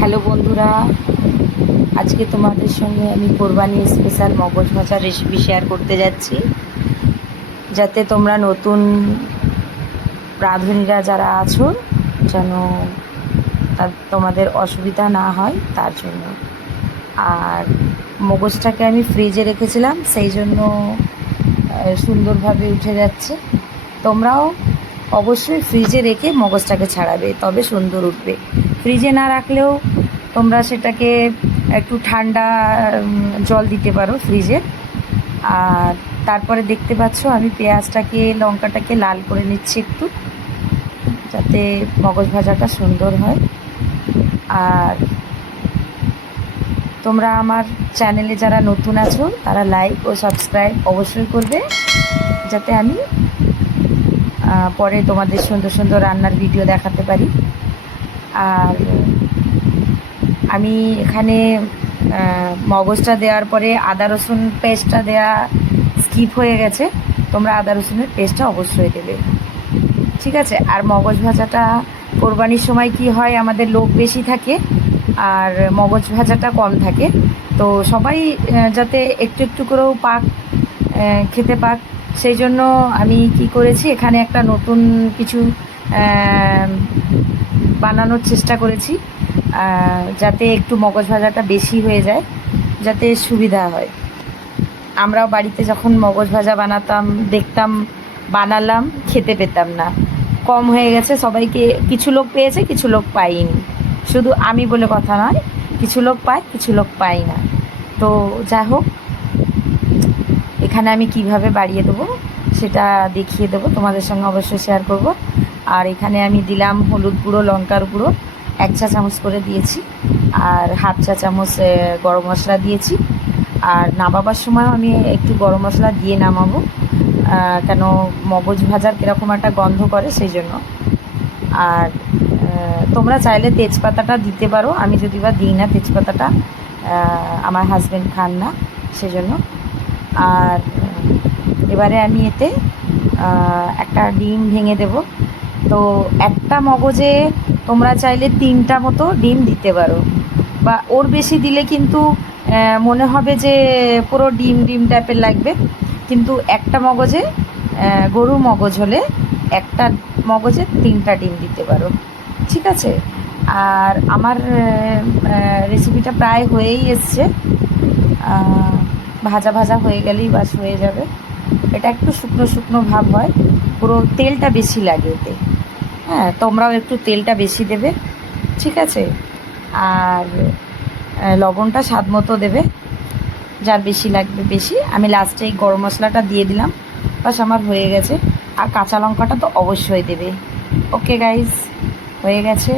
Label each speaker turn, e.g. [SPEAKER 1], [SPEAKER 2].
[SPEAKER 1] Hello বন্ধুরা, আজকে তোমাদের সঙ্গে আমি কোরবানি স্পেশাল মগজ ভাজার রেসিপি শেয়ার করতে যাচ্ছি। যাতে তোমরা নতুন রাঁধুনিরা যারা আছো, যেন তোমাদের অসুবিধা না হয় তার জন্য। আর মগজটাকে আমি ফ্রিজে রেখেছিলাম, সেই জন্য সুন্দরভাবে উঠে যাচ্ছে। তোমরাও অবশ্যই ফ্রিজে রেখে মগজটাকে ছাড়াবে, তবে সুন্দর উঠবে। ফ্রিজে না রাখলেও তোমরা সেটাকে একটু ঠান্ডা জল দিতে পারো ফ্রিজে। আর তারপরে দেখতে পাচ্ছ আমি পেঁয়াজটাকে, লঙ্কাটাকে লাল করে নিচ্ছি একটু, যাতে মগজ ভাজাটা সুন্দর হয়। আর তোমরা আমার চ্যানেলে যারা নতুন আছো, তারা লাইক ও সাবস্ক্রাইব অবশ্যই করবে, যাতে আমি পরে তোমাদের সুন্দর সুন্দর রান্নার ভিডিও দেখাতে পারি। আর, আমি এখানে মগজটা দেওয়ার পরে আদা রসুন পেস্টটা দেওয়া স্কিপ হয়ে গেছে। তোমরা আদা রসুনের পেস্টটা অবশ্যই দেবে। ঠিক আছে? আর মগজ ভাজাটা কোরবানির সময় কি হয়? আমাদের লোক বেশি থাকে আর মগজ ভাজাটা কম থাকে। তো সবাই যাতে একটু একটু করেও পাক খেতে পাক। সেই জন্য আমি কি করেছি? এখানে একটা নতুন কিছু বানানোর চেষ্টা করেছি যাতে একটু মগজ ভাজাটা বেশি হয়ে যায়, যাতে সুবিধা হয়। আমরাও বাড়িতে যখন মগজ ভাজা বানাতাম, দেখতাম, বানালাম, খেতে পেতাম না। কম হয়ে গেছে, সবাইকে, কিছু লোক পেয়েছে, কিছু লোক পাইনি। শুধু আমি বলে কথা নয়, কিছু লোক পায়, কিছু লোক পাই না। তো যাই হোক, এখানে আমি কীভাবে বাড়িয়ে দেবো, সেটা দেখিয়ে দেবো, তোমাদের সঙ্গে অবশ্যই শেয়ার করব। আর এখানে আমি দিলাম হলুদ গুঁড়ো, লঙ্কার গুঁড়ো, এক চা চামচ করে দিয়েছি। আর হাফ চা চামচ গরম মশলা দিয়েছি। আর নামাবার সময় আমি একটু গরম মশলা দিয়ে নামাবো কেন মগজ ভাজার কীরকম একটা গন্ধ করে সেই জন্য। আর তোমরা চাইলে তেজপাতাটা দিতে পারো, আমি যদি বা দিই না তেজপাতাটা আমার হাজব্যান্ড খান না সেজন্য। আর, এবারে আমি এতে একটা ডিম ভেঙে দেব। তো একটা মগজে তোমরা চাইলে তিনটা মতো ডিম দিতে পারো। বা ওর বেশি দিলে কিন্তু মনে হবে যে পুরো ডিম ডিম টাইপের লাগবে। কিন্তু একটা মগজে গরু মগজ হলে একটা মগজে তিনটা ডিম দিতে পারো। ঠিক আছে? আর আমার রেসিপিটা প্রায় হয়েই এসছে। ভাজা ভাজা হয়ে গেলেই বাস হয়ে যাবে। এটা একটু শুকনো শুকনো ভাব হয়। পুরো তেলটা বেশি লাগে এতে। হ্যাঁ তোমরাও একটু তেলটা বেশি দেবে, ঠিক আছে? আর লবণটা স্বাদ মতো দেবে, যার বেশি লাগবে বেশি। আমি লাস্টে এই গরম মশলাটা দিয়ে দিলাম বাস আমার হয়ে গেছে। আর কাঁচা লঙ্কাটা তো অবশ্যই দেবে। ওকে গাইজ হয়ে গেছে।